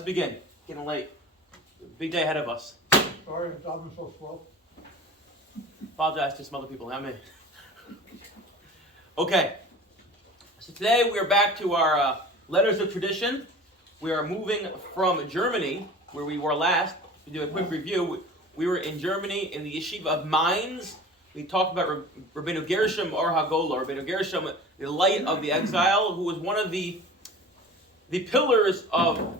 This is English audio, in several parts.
Let's begin. Getting late. Big day ahead of us. Sorry, I'm so slow. Apologize to some other people, not me. Okay. So today we are back to our letters of tradition. We are moving from Germany, where we were last. To do a quick review, we were in Germany in the Yeshiva of Mainz. We talked about Rabbeinu Gershom Or HaGola, Rabbeinu Gershom, the light of the exile, who was one of the pillars of,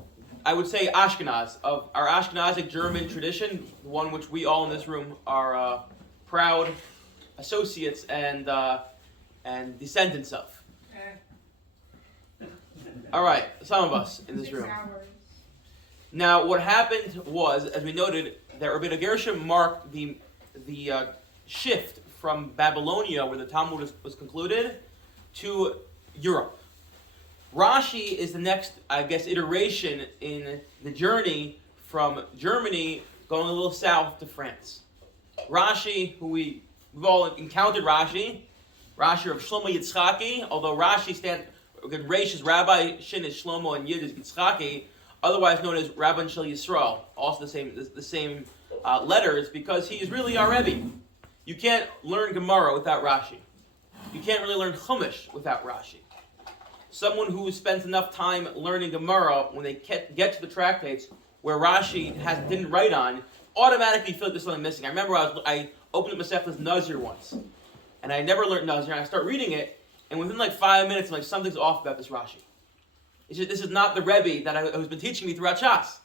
I would say, Ashkenaz, of our Ashkenazic German tradition, one which we all in this room are proud associates and descendants of. All right, some of us in this room. Now, what happened was, as we noted, that Rabbeinu Gershom marked the shift from Babylonia, where the Talmud was concluded, to Europe. Rashi is the next, I guess, iteration in the journey from Germany going a little south to France. Rashi, who we've all encountered Rashi of Shlomo Yitzchaki, although Rashi stands, Reish is Rabbi, Shin is Shlomo, and Yid is Yitzchaki, otherwise known as Rabban Shel Yisrael, also the same letters, because he is really our Rebbe. You can't learn Gemara without Rashi. You can't really learn Chumash without Rashi. Someone who spends enough time learning Gemara, when they get to the tractates where Rashi didn't write on, automatically feel like there's something missing. I remember I opened up Masechtas Nazir once, and I never learned Nazir, and I start reading it, and within like 5 minutes, I'm like, something's off about this Rashi. This is not the Rebbe that who's been teaching me throughout Shas.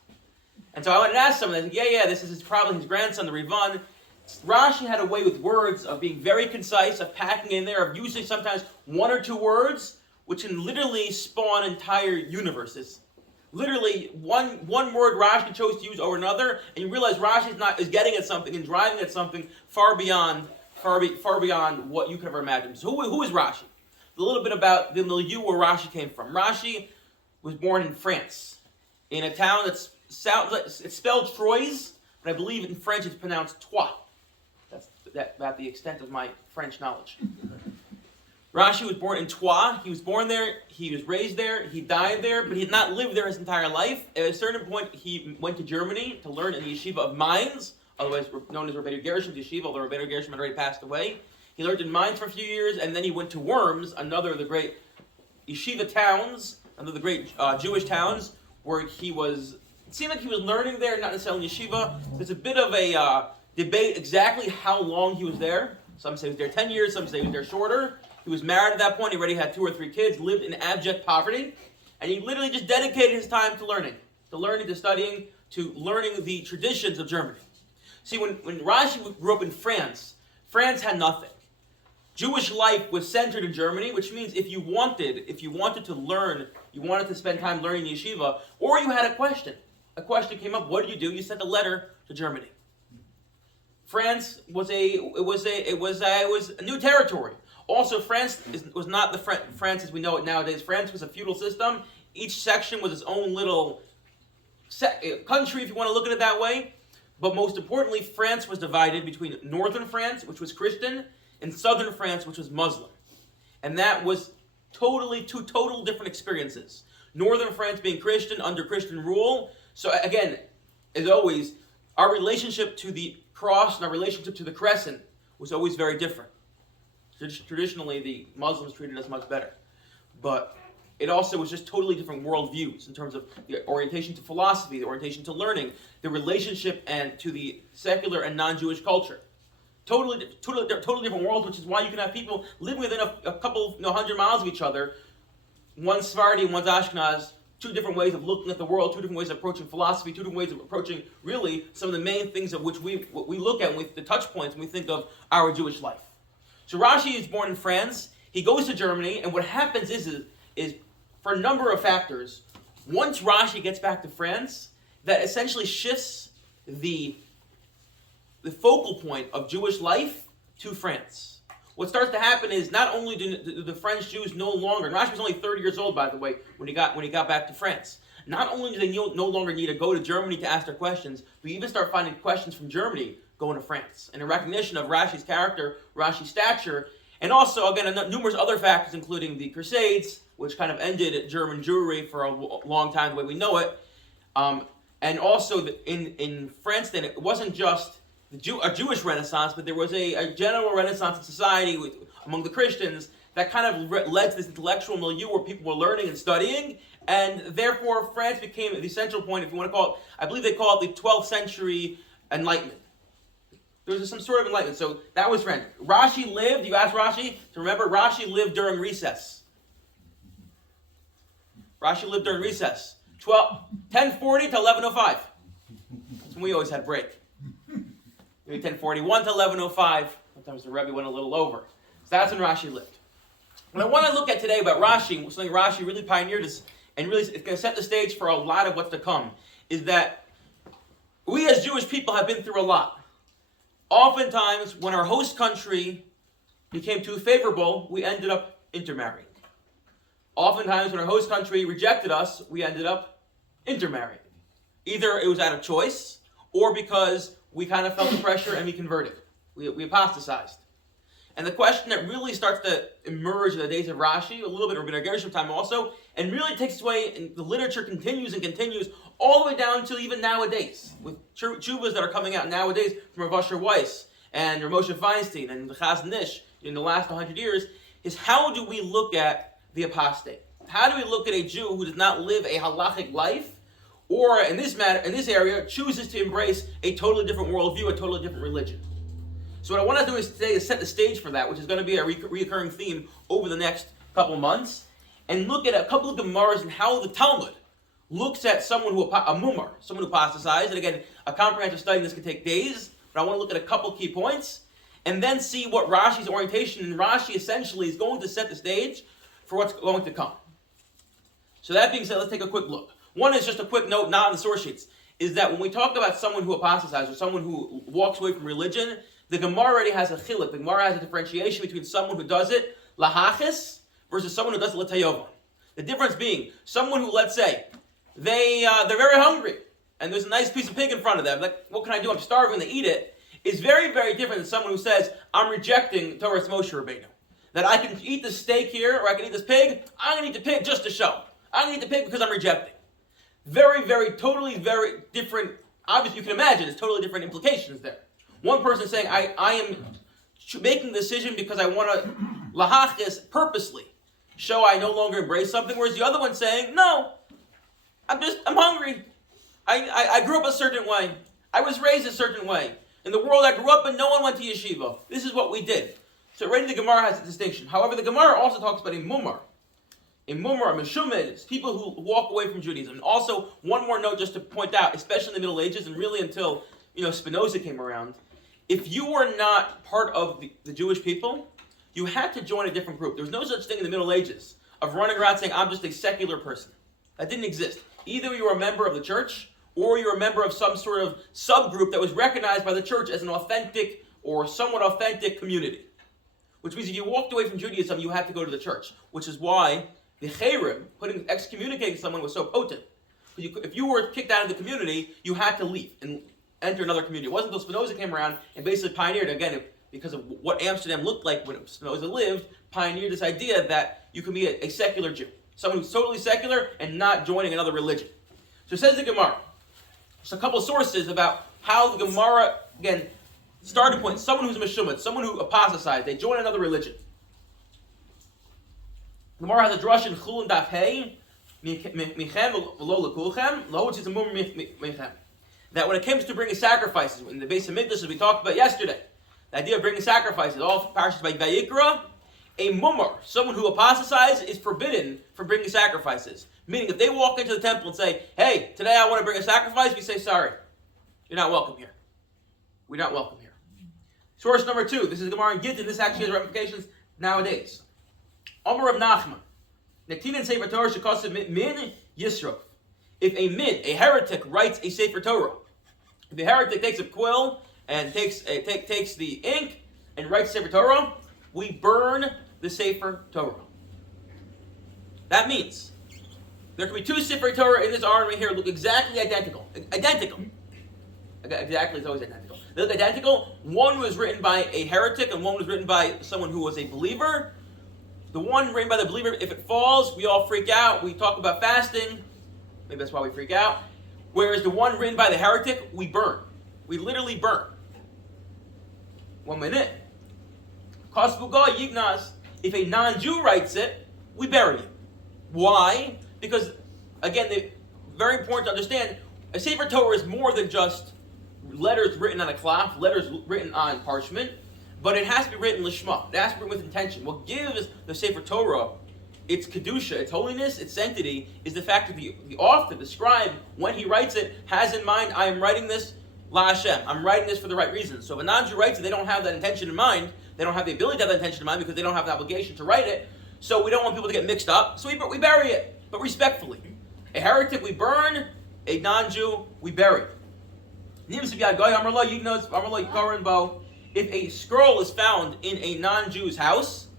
And so I went and asked someone, I said, this is probably his grandson, the Rivan. Rashi had a way with words of being very concise, of packing in there, of using sometimes one or two words, which can literally spawn entire universes. Literally, one word Rashi chose to use over another, and you realize Rashi is getting at something and driving at something far beyond what you could ever imagine. So who is Rashi? A little bit about the milieu where Rashi came from. Rashi was born in France, in a town it's spelled Troyes, but I believe in French it's pronounced Troyes. That's about the extent of my French knowledge. Rashi was born in Troyes. He was born there, he was raised there, he died there, but he had not lived there his entire life. At a certain point, he went to Germany to learn in the Yeshiva of Mainz, otherwise known as Rabbeinu Gershom's Yeshiva, although Rabbeinu Gershom had already passed away. He learned in Mainz for a few years, and then he went to Worms, another of the great Yeshiva towns, another of the great Jewish towns, where it seemed like he was learning there, not necessarily in Yeshiva. There's a bit of a debate exactly how long he was there. Some say he was there 10 years, some say he was there shorter. He was married at that point, he already had 2 or 3 kids, lived in abject poverty, and he literally just dedicated his time to learning, to studying, to learning the traditions of Germany. See, when Rashi grew up in France, France had nothing. Jewish life was centered in Germany, which means if you wanted to learn, you wanted to spend time learning yeshiva, or you had a question came up, what do? You sent a letter to Germany. France was a new territory. Also, France was not the France as we know it nowadays. France was a feudal system. Each section was its own little country, if you want to look at it that way. But most importantly, France was divided between northern France, which was Christian, and southern France, which was Muslim. And that was two total different experiences. Northern France being Christian, under Christian rule. So again, as always, our relationship to the cross and our relationship to the crescent was always very different. Traditionally, the Muslims treated us much better. But it also was just totally different worldviews in terms of the orientation to philosophy, the orientation to learning, the relationship and to the secular and non-Jewish culture. Totally different world, which is why you can have people living within a couple 100 miles of each other. One's Sephardi, one's Ashkenaz, 2 different ways of looking at the world, 2 different ways of approaching philosophy, 2 different ways of approaching really some of the main things of which we look at with the touch points when we think of our Jewish life. So Rashi is born in France. He goes to Germany, and what happens is for a number of factors, once Rashi gets back to France, that essentially shifts the focal point of Jewish life to France. What starts to happen is not only do the French Jews no longer, and Rashi was only 30 years old, by the way, when he got back to France. Not only do they no longer need to go to Germany to ask their questions, we even start finding questions from Germany going to France. And in recognition of Rashi's character, Rashi's stature, and also, again, numerous other factors, including the Crusades, which kind of ended German Jewry for a long time the way we know it. And also in France, then it wasn't just a Jewish Renaissance, but there was a general Renaissance in society among the Christians that kind of led to this intellectual milieu where people were learning and studying, and therefore France became the central point, if you want to call it, I believe they call it the 12th century Enlightenment. There was some sort of enlightenment. So that was France. Rashi lived, you asked Rashi to remember, Rashi lived during recess. Rashi lived during recess. 1040 to 1105. That's when we always had break. Maybe 1041 to 1105. Sometimes the Rebbe went a little over. So that's when Rashi lived. What I want to look at today about Rashi, something Rashi really pioneered, and really it's going to set the stage for a lot of what's to come, is that we as Jewish people have been through a lot. Oftentimes, when our host country became too favorable, we ended up intermarrying. Oftentimes, when our host country rejected us, we ended up intermarrying. Either it was out of choice, or because we kind of felt the pressure and we converted. We apostatized. And the question that really starts to emerge in the days of Rashi, a little bit of Rabbi Gershom time also, and really takes its way, and the literature continues and continues, all the way down to even nowadays, with tshuvas that are coming out nowadays from Rav Asher Weiss and Rav Moshe Feinstein and the Chazon Ish in the last 100 years, is how do we look at the apostate? How do we look at a Jew who does not live a halachic life, or in this area, chooses to embrace a totally different worldview, a totally different religion? So what I want to do is today is set the stage for that, which is going to be a recurring theme over the next couple months, and look at a couple of Gemaras and how the Talmud looks at someone who, a mumar, someone who apostatized. And again, a comprehensive study in this can take days, but I want to look at a couple key points, and then see what Rashi's orientation, and Rashi essentially is going to set the stage for what's going to come. So that being said, let's take a quick look. One is just a quick note, not in the source sheets, is that when we talk about someone who apostatizes or someone who walks away from religion, the Gemara already has a chiluk. The Gemara has a differentiation between someone who does it lahachis versus someone who does it l'tayovan. The difference being someone who, let's say, they're very hungry and there's a nice piece of pig in front of them. Like, what can I do? I'm starving. They eat it. Is very, very different than someone who says, I'm rejecting Torah's Moshe Rabbeinu. That I can eat this steak here or I can eat this pig. I'm going to eat the pig just to show. I'm going to eat the pig because I'm rejecting. Very, very, totally very different. Obviously, you can imagine there's totally different implications there. One person saying, I am making the decision because I want to lahachis purposely show I no longer embrace something, whereas the other one saying, no, I'm hungry. I grew up a certain way. I was raised a certain way. In the world I grew up in, no one went to yeshiva. This is what we did. So already the Gemara has a distinction. However, the Gemara also talks about a mumar. A mumar, a meshumid, is people who walk away from Judaism. And also, one more note just to point out, especially in the Middle Ages, and really until Spinoza came around, if you were not part of the Jewish people, you had to join a different group. There was no such thing in the Middle Ages of running around saying, I'm just a secular person. That didn't exist. Either you were a member of the church, or you were a member of some sort of subgroup that was recognized by the church as an authentic or somewhat authentic community. Which means if you walked away from Judaism, you had to go to the church. Which is why the Cherem, excommunicating someone, was so potent. If you were kicked out of the community, you had to leave and enter another community. It wasn't until Spinoza came around and basically pioneered, again, because of what Amsterdam looked like when Spinoza lived, pioneered this idea that you can be a secular Jew. Someone who's totally secular and not joining another religion. So it says the Gemara. Just a couple of sources about how the Gemara, again, starting point, someone who's a meshumad, someone who apostatized, they join another religion. The Gemara has a drush in Chulun Daf Hey, Michem v'lo lekulchem, lo which is a mumar michem. That when it comes to bringing sacrifices, in the base of Mikdash, as we talked about yesterday, the idea of bringing sacrifices, all parashas by Vayikra, a mumar, someone who apostatizes, is forbidden from bringing sacrifices. Meaning, if they walk into the temple and say, hey, today I want to bring a sacrifice, we say, sorry, you're not welcome here. We're not welcome here. Source number 2, this is Gemara in Gittin, this actually has ramifications nowadays. Omer of Nachman, Nektin and Sefer Torah shekasav min Yisrof. If a heretic writes a Sefer Torah, if a heretic takes a quill and takes the ink and writes Sefer Torah, we burn the Sefer Torah. That means there can be 2 Sefer Torah in this arm right here look exactly identical. Identical. Exactly, it's always identical. They look identical. One was written by a heretic and one was written by someone who was a believer. The one written by the believer, if it falls, we all freak out. We talk about fasting. Maybe that's why we freak out. Whereas the one written by the heretic, we burn. We literally burn. 1 minute. If a non-Jew writes it, we bury it. Why? Because, again, very important to understand, a Sefer Torah is more than just letters written on a cloth, letters written on parchment, but it has to be written lishma. It has to be written with intention. What gives the Sefer Torah its kedusha, its holiness, its sanctity, is the fact that the author, the scribe, when he writes it, has in mind, I am writing this la Hashem. I'm writing this for the right reasons. So if a non-Jew writes it, they don't have that intention in mind. They don't have the ability to have that intention in mind because they don't have the obligation to write it. So we don't want people to get mixed up. So we bury it, but respectfully. A heretic we burn, a non-Jew we bury. If a scroll is found in a non-Jew's house,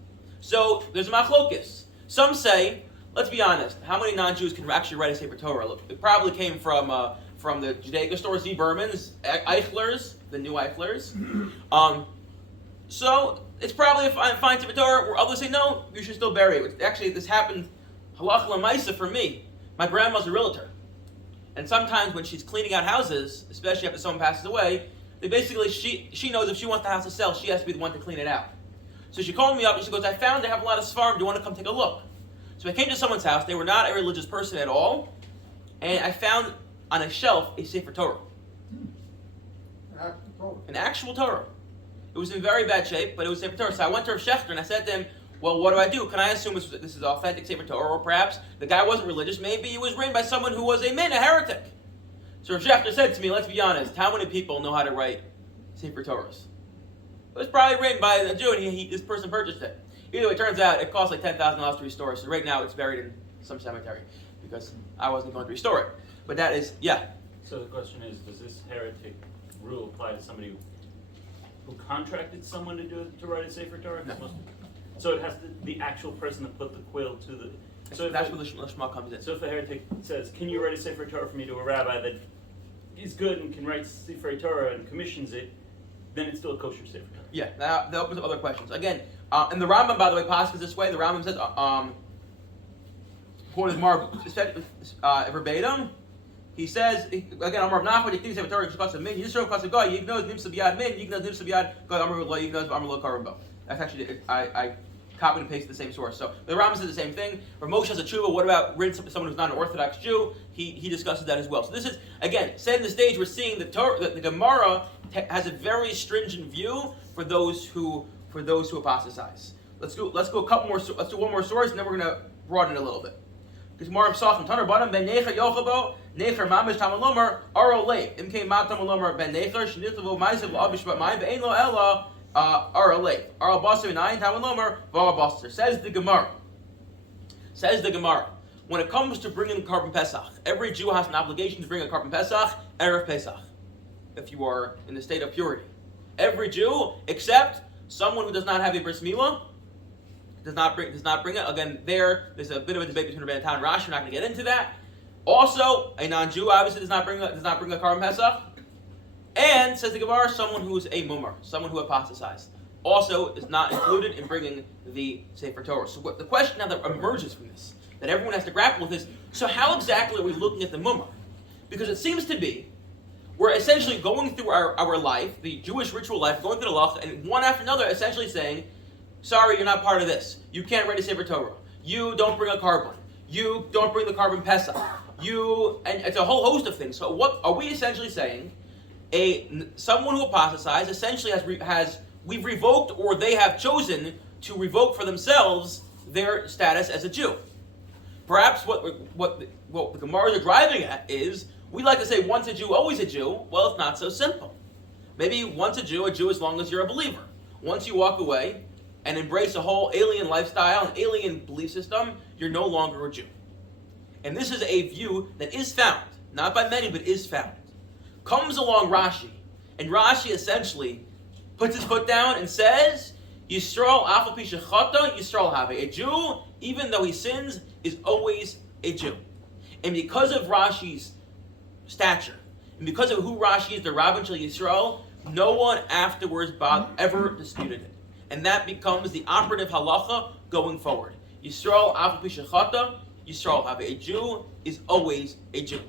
so there's a machlokes. Some say, let's be honest, how many non-Jews can actually write a Sefer Torah? Look, it probably came from the Judaica store, Z. Berman's, Eichlers, the new Eichlers. So it's probably a fine Sefer Torah, where others say, no, you should still bury it. Actually, this happened, halacha l'maisa for me. My grandma's a realtor. And sometimes when she's cleaning out houses, especially after someone passes away, they basically, she knows if she wants the house to sell, she has to be the one to clean it out. So she called me up and she goes, I found they have a lot of svarim, do you want to come take a look? So I came to someone's house, they were not a religious person at all, and I found on a shelf a Sefer Torah. An actual Torah. It was in very bad shape, but it was Sefer Torah. So I went to Rav Shechter and I said to him, well, what do I do? Can I assume this is authentic Sefer Torah? Or perhaps the guy wasn't religious, maybe it was written by someone who was a heretic. So Rav Shechter said to me, let's be honest, how many people know how to write Sefer Torahs? It was probably written by a Jew, and this person purchased it. Either way, it turns out it costs like $10,000 to restore it. So right now it's buried in some cemetery because I wasn't going to restore it. But that is, yeah. So the question is, does this heretic rule apply to somebody who contracted someone to write a Sefer Torah? No. So it has to the actual person that put the quill to the. So that's where the Shema comes in. So if a heretic says, "Can you write a Sefer Torah for me?" to a rabbi that is good and can write Sefer Torah and commissions it, then it's still a kosher Sefer Torah. Yeah, that opens up other questions. Again, and the Rambam, by the way, passes this way. The Rambam says, quoted Mar verbatim. He says, again, Amar Nachman, you think Sefer Torah is min Yisrael Kasav Goy, Yignoz Nimsa B'Yad Min, Yignoz Nimsa B'Yad Goy Amar Lo Yignoz Amar Lo Karambo. That's actually I copied and pasted the same source. So the Rambam says the same thing. Rav Moshe has a tshuva. What about someone who's not an Orthodox Jew? He discusses that as well. So this is, again, setting the stage. We're seeing the Gemara has a very stringent view for those who apostatize. Let's do a couple more. Let's do one more source, and then we're going to broaden it a little bit. Because Mar Psachim Tanar Badam Ben Necher Yochabo Necher Mamish Tamalomer Aro Leif Imke Matamalomer Ben Necher Shnitavo Maisav Abish Bat Mai Ve'Ein Lo Ella Aro Leif Aro Baser Nayin Tamalomer Vara Baser. Says the Gemara. When it comes to bringing Carbon Pesach, every Jew has an obligation to bring a Carbon Pesach Erev Pesach. If you are in the state of purity, every Jew except someone who does not have a bris milah. Does not bring it. Again, there's a bit of a debate between Rabbi and Rashi. We're not going to get into that. Also, a non-Jew obviously does not bring a Carbon Pesach. And says the Gemara, someone who is a mumar, someone who apostatized, also is not included in bringing the Sefer Torah. So the question now that emerges from this, that everyone has to grapple with, is: so how exactly are we looking at the mumar? Because it seems to be we're essentially going through our life, the Jewish ritual life, going through the halacha, and one after another, essentially saying, sorry, you're not part of this. You can't write a Sefer Torah. You don't bring a carbon. You don't bring the Carbon Pesach. And it's a whole host of things. So what are we essentially saying? Someone who apostatized essentially we've revoked, or they have chosen to revoke for themselves their status as a Jew. Perhaps what the Gemaras are driving at is, we like to say once a Jew, always a Jew. Well, it's not so simple. Maybe once a Jew as long as you're a believer. Once you walk away and embrace a whole alien lifestyle, an alien belief system, you're no longer a Jew. And this is a view that is found, not by many, but is found. Comes along Rashi, and Rashi essentially puts his foot down and says, Yisrael afal pi shechata, Yisrael have. A Jew, even though he sins, is always a Jew. And because of Rashi's stature, and because of who Rashi is, the Rabban Shel Yisrael, no one afterwards ever disputed it. And that becomes the operative halacha going forward. Yisrael afal pi shechata, Yisrael have. A Jew is always a Jew.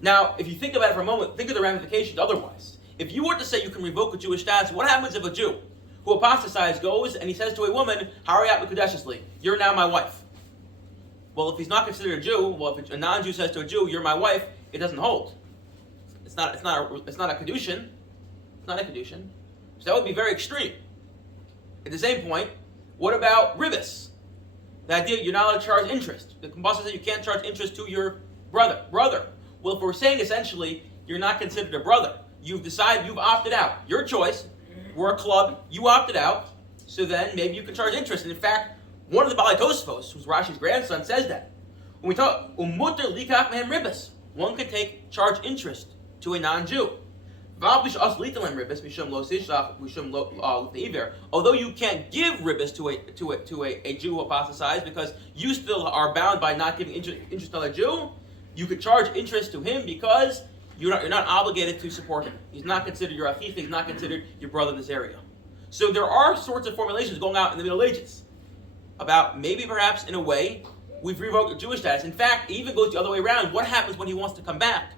Now, if you think about it for a moment, think of the ramifications otherwise. If you were to say you can revoke a Jewish status, what happens if a Jew who apostatized goes and he says to a woman, Hariyat Mekudeshesli, you're now my wife? Well, if he's not considered a Jew, well, if a non-Jew says to a Jew, you're my wife, it doesn't hold. It's not a kedushin. It's not a kedushin. So that would be very extreme. At the same point, what about ribis? The idea you're not allowed to charge interest. The Kabbalah says you can't charge interest to your brother. Well, if we're saying essentially you're not considered a brother, you've decided, you've opted out. Your choice. We're a club. You opted out. So then maybe you can charge interest. And in fact, one of the Balei Tosfos, who's Rashi's grandson, says that. When we talk umuter likach mehem ribis, one can charge interest to a non-Jew. Although you can't give ribis to a Jew who apostatized because you still are bound by not giving interest on a Jew, you could charge interest to him because you're not obligated to support him. He's not considered your achicha, he's not considered your brother in this area. So there are sorts of formulations going out in the Middle Ages about maybe perhaps in a way we've revoked Jewish status. In fact, it even goes the other way around. What happens when he wants to come back?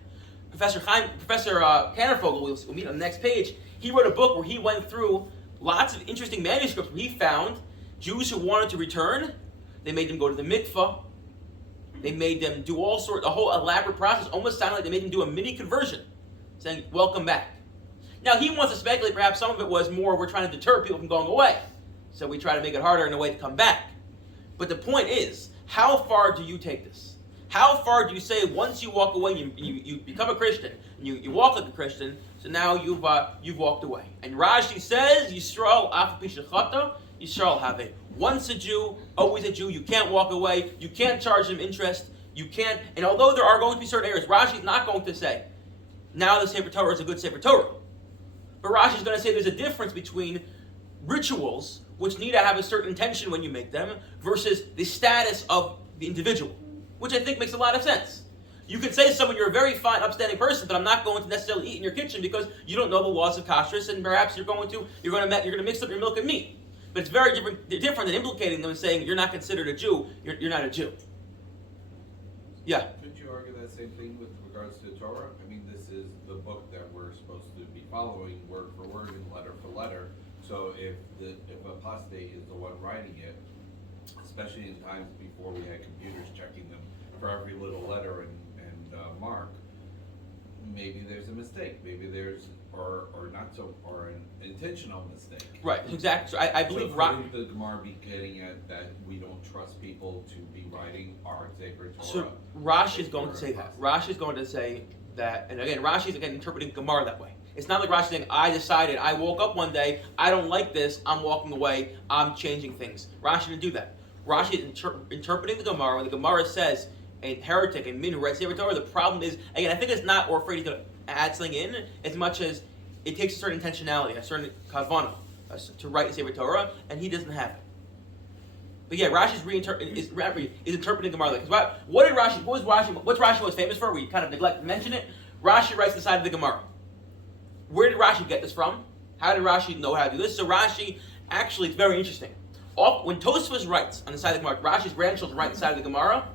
Professor Kannervogel, we'll meet on the next page, he wrote a book where he went through lots of interesting manuscripts where he found Jews who wanted to return. They made them go to the mikvah. They made them do a whole elaborate process, almost sounded like they made them do a mini conversion, saying, welcome back. Now, he wants to speculate perhaps some of it was more we're trying to deter people from going away. So we try to make it harder in a way to come back. But the point is, how far do you take this? How far do you say once you walk away, you become a Christian, and you walk like a Christian, so now you've walked away. And Rashi says, Yisrael af pi shechata, Yisrael have it. Once a Jew, always a Jew. You can't walk away. You can't charge them interest. You can't. And although there are going to be certain areas, Rashi's not going to say, now the Sefer Torah is a good Sefer Torah. But Rashi's going to say there's a difference between rituals, which need to have a certain intention when you make them, versus the status of the individual, which I think makes a lot of sense. You could say to someone, you're a very fine, upstanding person, but I'm not going to necessarily eat in your kitchen because you don't know the laws of kashrus, and perhaps you're going to mix up your milk and meat. But it's very different than implicating them and saying you're not considered a Jew. You're not a Jew. Yeah. Couldn't you argue that same thing with regards to Torah? I mean, this is the book that we're supposed to be following word for word and letter for letter. So if apostate is the one writing it, especially in times before we had computers checking them for every little letter and mark, maybe there's a mistake. Maybe there's or an intentional mistake. Right, exactly. So I believe couldn't the Gemara be getting at that we don't trust people to be writing our sacred Torah? So Rashi is going to say that. Rashi is going to say that, and again, Rashi is again interpreting Gemara that way. It's not like Rashi saying, I woke up one day, I don't like this, I'm walking away, I'm changing things. Rashi didn't do that. Rashi is interpreting the Gemara. When the Gemara says a heretic, a min who writes Sefer Torah, the problem is, again, I think it's not we're afraid to add something in as much as it takes a certain intentionality, a certain kavanah to write Sefer Torah, and he doesn't have it. But yeah, Rashi is interpreting Gemara. Because what's Rashi most famous for? We kind of neglect to mention it. Rashi writes the side of the Gemara. Where did Rashi get this from? How did Rashi know how to do this? So Rashi, actually, it's very interesting. When Tosfos writes on the side of the Gemara, Rashi's grandchildren write on the side of the Gemara,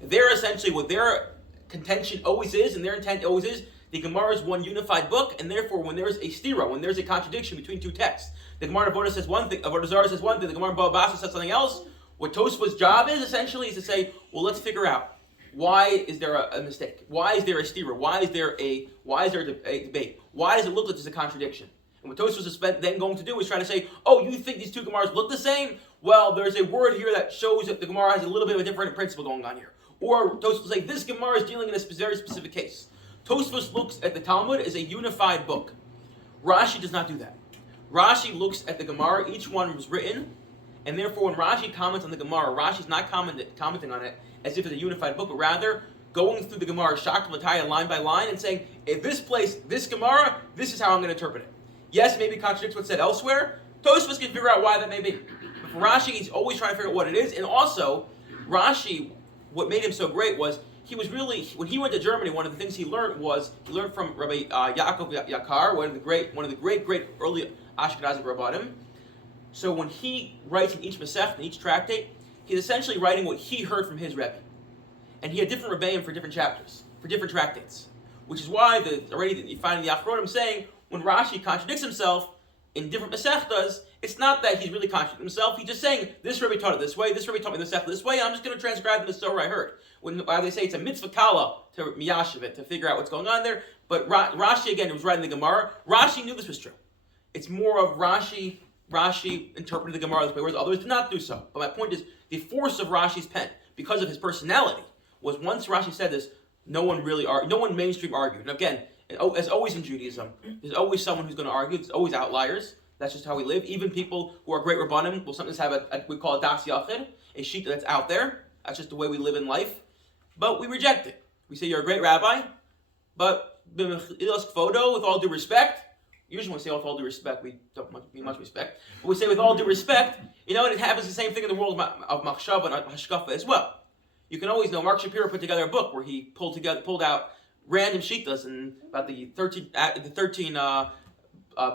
they're essentially, what their contention always is, and their intent always is, the Gemara is one unified book, and therefore when there's a stira, when there's a contradiction between two texts, the Gemara Avodah says one thing, Avodah Zarah says one thing, the Gemara Bava Basra says something else, what Tosfos' job is, essentially, is to say, well, let's figure out, why is there a mistake? Why is there a stira? Why is there a debate? Why does it look like there's a contradiction? And what Tosfos is then going to do is try to say, oh, you think these two Gemaras look the same? Well, there's a word here that shows that the Gemara has a little bit of a different principle going on here. Or Tosfos will say, this Gemara is dealing in a very specific case. Tosfos looks at the Talmud as a unified book. Rashi does not do that. Rashi looks at the Gemara, each one was written, and therefore when Rashi comments on the Gemara, Rashi's not commenting on it as if it's a unified book, but rather going through the Gemara, Shakal Lataya, line by line, and saying, if this place, this Gemara, this is how I'm going to interpret it. Yes, maybe it contradicts what's said elsewhere. Tosfos can figure out why that may be. But for Rashi, he's always trying to figure out what it is. And also, Rashi, what made him so great was, he was really, when he went to Germany, one of the things he learned from Rabbi Yaakov Yakar, one of the great early Ashkenazi Rabbanim. So when he writes in each Masech, in each tractate, he's essentially writing what he heard from his Rebbe. And he had different Rebbeim for different chapters, for different tractates. which is why already you find in the Achronim saying when Rashi contradicts himself in different Masechtas, it's not that he's really contradicting himself. He's just saying this Rebbe taught it this way, this Rebbe taught me the Masechta this way. I'm just going to transcribe the Torah I heard. When they say it's a mitzvah kala to miyashiv it, to figure out what's going on there. But Rashi again, who was writing the Gemara, Rashi knew this was true. It's more of Rashi interpreted the Gemara this way, whereas others did not do so. But my point is, the force of Rashi's pen, because of his personality, was once Rashi said this, no one mainstream argued. And again, as always in Judaism, there's always someone who's going to argue. There's always outliers. That's just how we live. Even people who are great Rabbanim will sometimes have we call a das yachid, a sheet that's out there. That's just the way we live in life. But we reject it. We say you're a great rabbi, but photo, with all due respect. Usually when we say with all due respect, we don't mean much respect. But we say with all due respect, and it happens the same thing in the world of machshav and hashkafa as well. You can always know Mark Shapiro put together a book where he pulled out random shitas and about the 13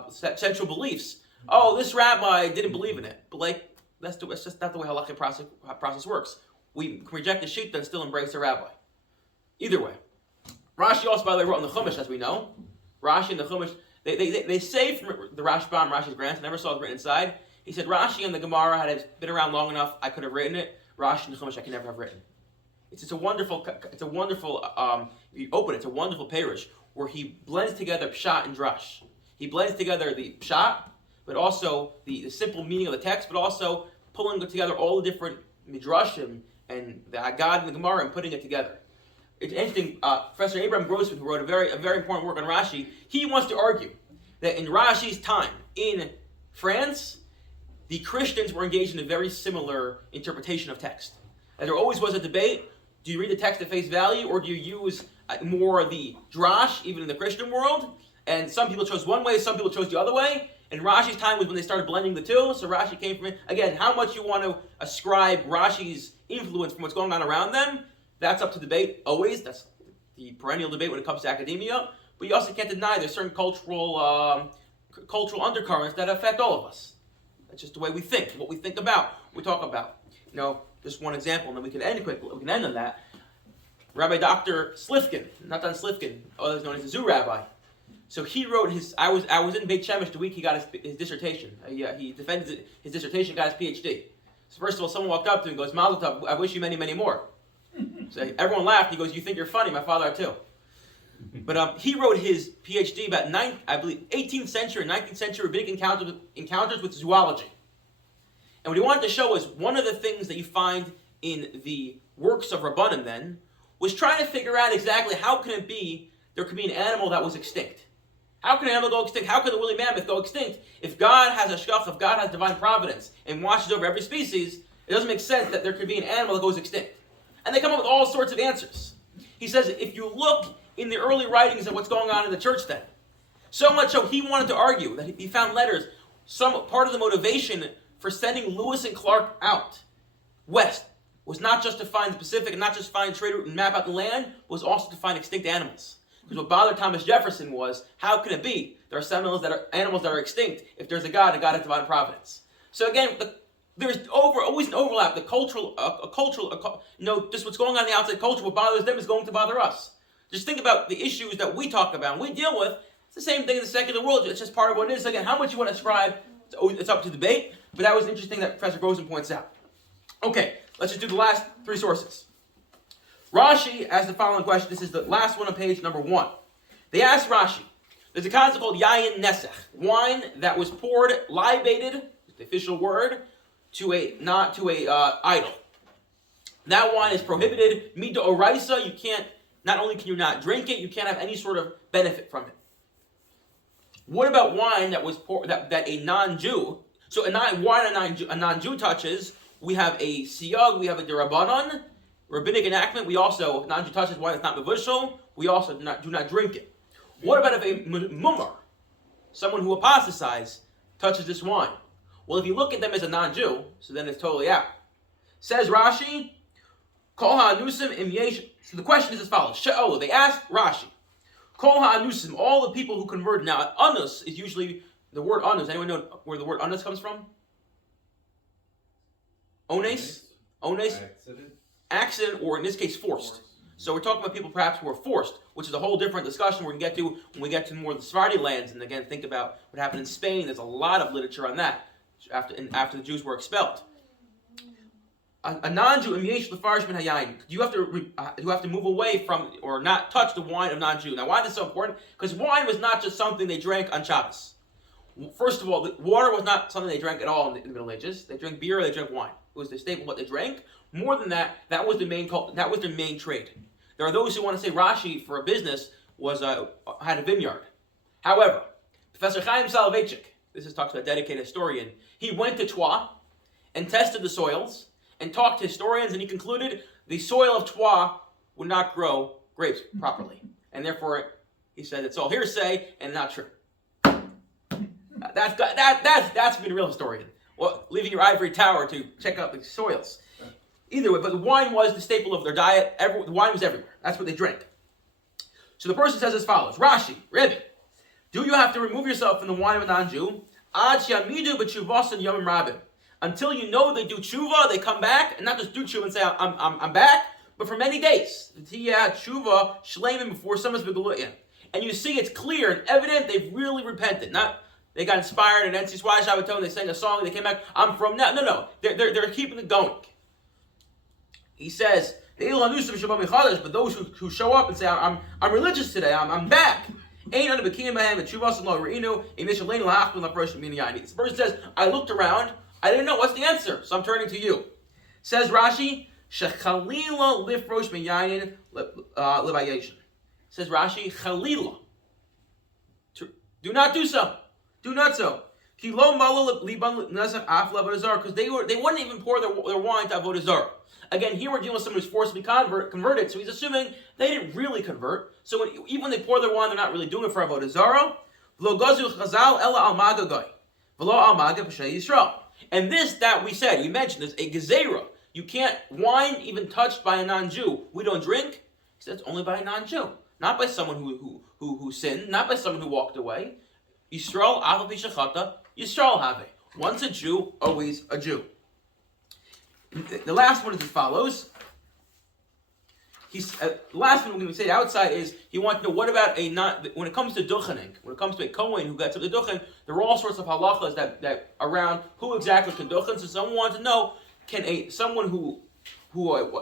central beliefs. Oh, this rabbi didn't believe in it, but that's just not the way halacha process works. We can reject the shita and still embrace the rabbi. Either way, Rashi also, by the way, wrote in the Chumash, as we know. Rashi and the Chumash, they say from the Rashbam, Rashi's grandson, never saw it written inside. He said Rashi and the Gemara had been around long enough, I could have written it. Rashi and the Chumash I could never have written. It's a wonderful. If you open it, it's a wonderful parish where he blends together pshat and drash. He blends together the pshat, but also the simple meaning of the text, but also pulling together all the different midrashim and the Haggadah and the Gemara and putting it together. It's interesting. Professor Abraham Grossman, who wrote a very important work on Rashi, he wants to argue that in Rashi's time in France, the Christians were engaged in a very similar interpretation of text. And there always was a debate. Do you read the text at face value, or do you use more the drash, even in the Christian world? And some people chose one way, some people chose the other way. And Rashi's time was when they started blending the two, so Rashi came from it. Again, how much you want to ascribe Rashi's influence from what's going on around them, that's up to debate, always. That's the perennial debate when it comes to academia. But you also can't deny there's certain cultural undercurrents that affect all of us. That's just the way we think, what we think about, what we talk about. Just one example, and then we can end quickly. We can end on that. Rabbi Dr. Slifkin, Natan Slifkin, otherwise known as the Zoo Rabbi. So he wrote his. I was in Beit Shemesh the week he got his dissertation. He defended his dissertation, got his PhD. So first of all, someone walked up to him and goes, "Mazel tov, I wish you many, many more." So everyone laughed. He goes, "You think you're funny? My father too." But he wrote his PhD about 18th century and 19th century rabbinic encounters with zoology. And what he wanted to show was one of the things that you find in the works of Rabbanim then was trying to figure out exactly how can it be there could be an animal that was extinct. How can an animal go extinct? How can the woolly mammoth go extinct? If God has a shkach, if God has divine providence and watches over every species, it doesn't make sense that there could be an animal that goes extinct. And they come up with all sorts of answers. He says if you look in the early writings of what's going on in the church then, so much so he wanted to argue that he found letters, some part of the motivation for sending Lewis and Clark out west was not just to find the Pacific and not just find trade route and map out the land, was also to find extinct animals. Because what bothered Thomas Jefferson was, how can it be there are animals that are extinct if there's a God has divine providence? So again, there's always an overlap. The cultural, just what's going on in the outside culture, what bothers them is going to bother us. Just think about the issues that we talk about and we deal with. It's the same thing in the secular world. It's just part of what it is. Again, how much you want to ascribe, it's up to debate. But that was interesting that Professor Grossman points out. Okay, let's just do the last three sources. Rashi asks the following question. This is the last one on page number 1. They asked Rashi, there's a concept called yayin nesech, wine that was poured, libated, the official word, to a idol. That wine is prohibited. Mida oraisa, you can't, not only can you not drink it, you can't have any sort of benefit from it. What about wine that was poured, that a non-Jew, so wine a non-Jew touches, we have a siyag, we have a derabanan, rabbinic enactment, we also, non-Jew touches wine that's not mevushal, we also do not drink it. What about if a mumar, someone who apostatizes, touches this wine? Well, if you look at them as a non-Jew, so then it's totally out. Says Rashi, Kol ha'anusim im yesh. So the question is as follows. Sha'olu, they asked Rashi, Kol ha'anusim, all the people who convert. Now, anus is usually, the word anus, anyone know where the word anus comes from? Ones? Accident, or in this case, forced. So we're talking about people perhaps who were forced, which is a whole different discussion we're going to get to when we get to more of the Sephardi lands. And again, think about what happened in Spain. There's a lot of literature on that after the Jews were expelled. A non-Jew, you have to move away from or not touch the wine of non-Jew. Now, why is this so important? Because wine was not just something they drank on Shabbos. First of all, the water was not something they drank at all in the Middle Ages. They drank beer, they drank wine. It was the staple of what they drank. More than that, that was their main trade. There are those who want to say Rashi for a business had a vineyard. However, Professor Chaim Soloveitchik, talks about a dedicated historian, he went to Troyes and tested the soils and talked to historians, and he concluded the soil of Troyes would not grow grapes properly. And therefore, he said it's all hearsay and not true. That's been a real historian. Well, leaving your ivory tower to check out the soils. Either way, but the wine was the staple of their diet. The wine was everywhere. That's what they drank. So the person says as follows, Rashi, Rebbe, do you have to remove yourself from the wine of a non-Jew? Ad sheyamidu b'tshuvos yomim rabim. Until you know they do tshuva, they come back, and not just do tshuva and say, I'm back, but for many days. Tshuva shleimim before someone's begaluya. And you see it's clear and evident they've really repented. Not they got inspired and NC Swai Shabbaton, they sang a song, they came back, I'm from now. No. They're keeping it going. He says, but those who show up and say, I'm religious today, I'm back. The person says, I looked around, I didn't know what's the answer, so I'm turning to you. Says Rashi, says Rashi, Chalila. Do not do so. Do not so. Because they wouldn't even pour their wine to Avodah Zarah. Again, here we're dealing with someone who's forcibly converted, so he's assuming they didn't really convert. So even when they pour their wine, they're not really doing it for Avodah Zarah. And this that we said, we mentioned, is a gezerah. You can't, wine even touched by a non-Jew, we don't drink. He says only by a non-Jew. Not by someone who sinned, not by someone who walked away. Yisrael, Aval Bishachata, Yisrael have it. Once a Jew, always a Jew. The last one is as follows. The last one we're going to say outside is he wants to know what about when it comes to duchening, when it comes to a Kohen who gets up to duchen, there are all sorts of halachas that around who exactly can duchen. So someone wants to know, can someone who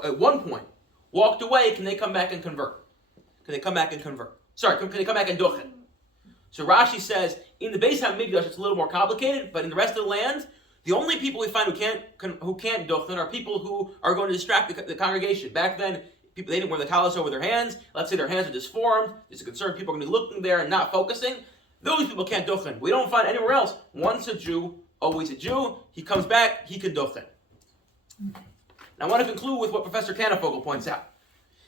at one point walked away, can they come back and convert? Can they come back and convert? Sorry, can they come back and duchen? So Rashi says in the Beis HaMikdash it's a little more complicated, but in the rest of the land, the only people we find who can't duchen are people who are going to distract the congregation. Back then, they didn't wear the talis over their hands. Let's say their hands are disformed. There's a concern people are going to be looking there and not focusing. Those people can't duchen. We don't find anywhere else. Once a Jew, always a Jew. He comes back, he can duchen. Now I want to conclude with what Professor Kannefogel points out.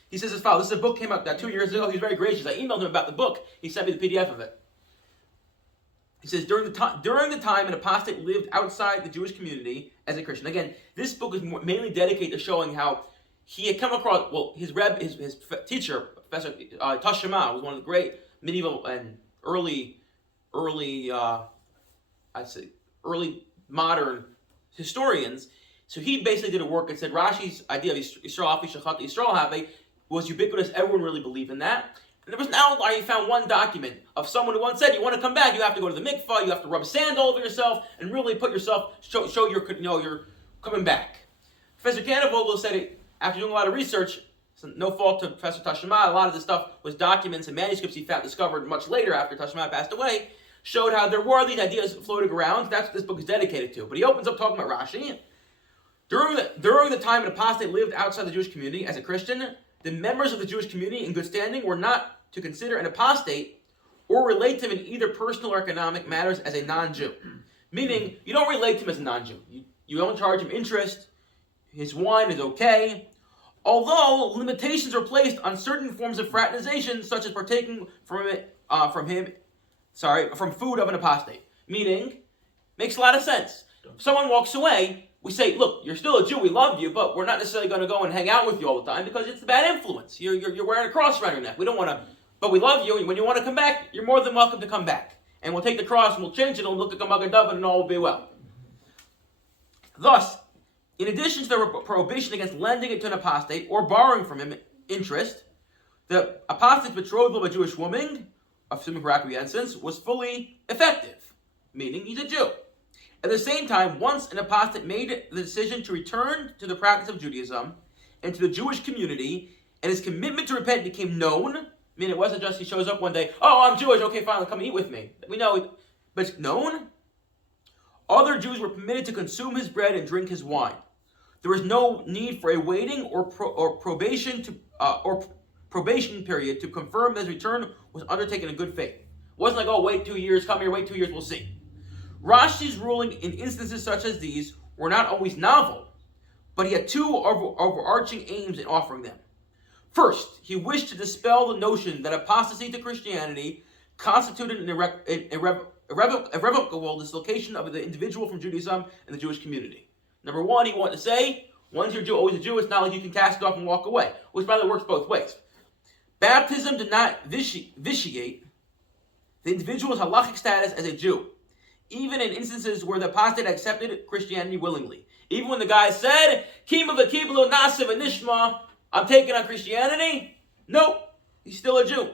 He says as follows. This is a book came out 2 years ago. He's very gracious. I emailed him about the book. He sent me the PDF of it. He says, during the time an apostate lived outside the Jewish community as a Christian. Again, this book is mainly dedicated to showing how he had come across, his teacher, Professor Tashema, was one of the great medieval and early modern historians. So he basically did a work and said Rashi's idea of Yisrael Afi Shachat Yisrael Have was ubiquitous. Everyone really believed in that. And there was an outlier. He found one document of someone who once said, you want to come back, you have to go to the mikvah, you have to rub sand all over yourself, and really put yourself, show you're coming back. Professor Kannefogel said it, after doing a lot of research, so no fault to Professor Tashema, a lot of this stuff was documents and manuscripts he discovered much later after Tashema passed away, showed how there were these ideas floating around. That's what this book is dedicated to. But he opens up talking about Rashi. During the time an apostate lived outside the Jewish community as a Christian, the members of the Jewish community in good standing were not to consider an apostate or relate to him in either personal or economic matters as a non-Jew. Meaning, you don't relate to him as a non-Jew. You don't charge him interest. His wine is okay. Although limitations are placed on certain forms of fraternization, such as partaking from food of an apostate. Meaning, makes a lot of sense. If someone walks away, we say, look, you're still a Jew, we love you, but we're not necessarily going to go and hang out with you all the time because it's a bad influence. You're wearing a cross around your neck. We don't want to, but we love you, and when you want to come back, you're more than welcome to come back. And we'll take the cross and we'll change it, and we'll look at Magen David, and all will be well. Thus, in addition to the prohibition against lending it to an apostate or borrowing from him interest, the apostate's betrothal of a Jewish woman, assuming her acquiescence, was fully effective, meaning he's a Jew. At the same time, once an apostate made the decision to return to the practice of Judaism and to the Jewish community, and his commitment to repent became known, I mean, it wasn't just he shows up one day, oh, I'm Jewish, okay, fine, come eat with me. We know, but it's known. Other Jews were permitted to consume his bread and drink his wine. There was no need for a waiting or probation period to confirm that his return was undertaken in good faith. It wasn't like, oh, wait 2 years, come here, wait 2 years, we'll see. Rashi's ruling in instances such as these were not always novel, but he had two overarching aims in offering them. First, he wished to dispel the notion that apostasy to Christianity constituted an irrevocable dislocation of the individual from Judaism and the Jewish community. Number one, he wanted to say, once you're a Jew, always a Jew. It's not like you can cast it off and walk away, which by the way works both ways. Baptism did not vitiate the individual's halachic status as a Jew, even in instances where the apostate accepted Christianity willingly. Even when the guy said, Kima v'kiblu nasa v'nishma, I'm taking on Christianity, nope, he's still a Jew.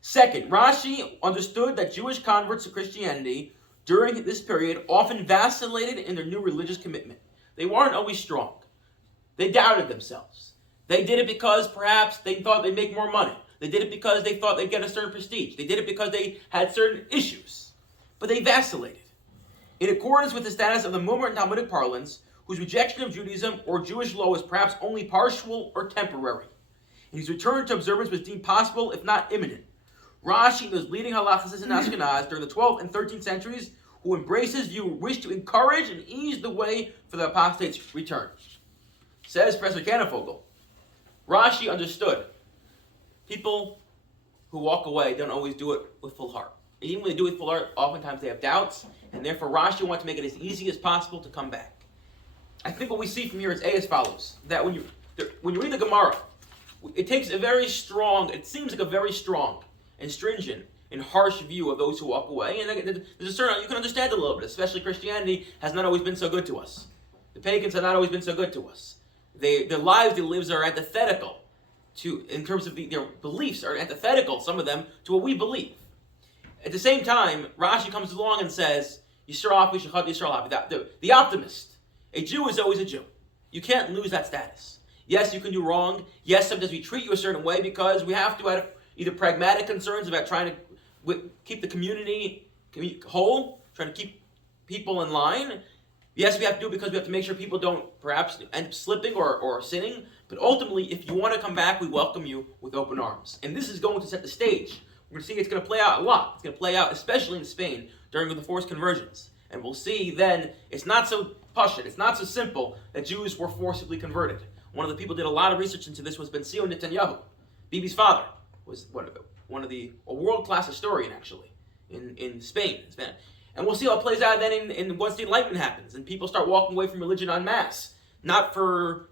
Second, Rashi understood that Jewish converts to Christianity during this period often vacillated in their new religious commitment. They weren't always strong. They doubted themselves. They did it because perhaps they thought they'd make more money. They did it because they thought they'd get a certain prestige. They did it because they had certain issues. But they vacillated. In accordance with the status of the Mummar and Talmudic parlance, whose rejection of Judaism or Jewish law was perhaps only partial or temporary, and his return to observance was deemed possible, if not imminent. Rashi, those leading halachists in Ashkenaz during the 12th and 13th centuries, who embraced his view, wished to encourage and ease the way for the apostate's return. Says Professor Kannefogel, Rashi understood people who walk away don't always do it with full heart. And even when they do it with full heart, oftentimes they have doubts, and therefore Rashi wanted to make it as easy as possible to come back. I think what we see from here is as follows, that when you read the Gemara, it seems like a very strong and stringent and harsh view of those who walk away, and there's a certain, you can understand it a little bit, especially Christianity has not always been so good to us. The pagans have not always been so good to us. Their lives they live are antithetical in terms of their beliefs are antithetical, some of them, to what we believe. At the same time, Rashi comes along and says, Yisrael Hafi Shechat Yisrael Hafi. The optimist. A Jew is always a Jew. You can't lose that status. Yes, you can do wrong. Yes, sometimes we treat you a certain way because we have to have either pragmatic concerns about trying to keep the community whole, trying to keep people in line. Yes, we have to do it because we have to make sure people don't perhaps end up slipping or sinning. But ultimately, if you want to come back, we welcome you with open arms. And this is going to set the stage. We're going to see it's going to play out a lot. It's going to play out especially in Spain during the forced conversions. And we'll see then it's not so pashut, it's not so simple that Jews were forcibly converted. One of the people who did a lot of research into this was Ben-Sion Netanyahu. Bibi's father was a world-class historian actually in Spain. And we'll see how it plays out then in once the Enlightenment happens and people start walking away from religion en masse. Not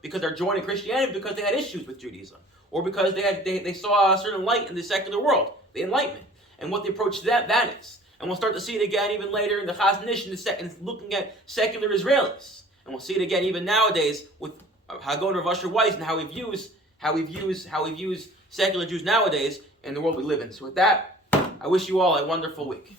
because they're joining Christianity, but because they had issues with Judaism. Or because they saw a certain light in the secular world, the Enlightenment, and what the approach to that is. And we'll start to see it again even later in the Chazon Ish and looking at secular Israelis. And we'll see it again even nowadays with Hagon Rav Asher Weiss and how he views secular Jews nowadays in the world we live in. So with that, I wish you all a wonderful week.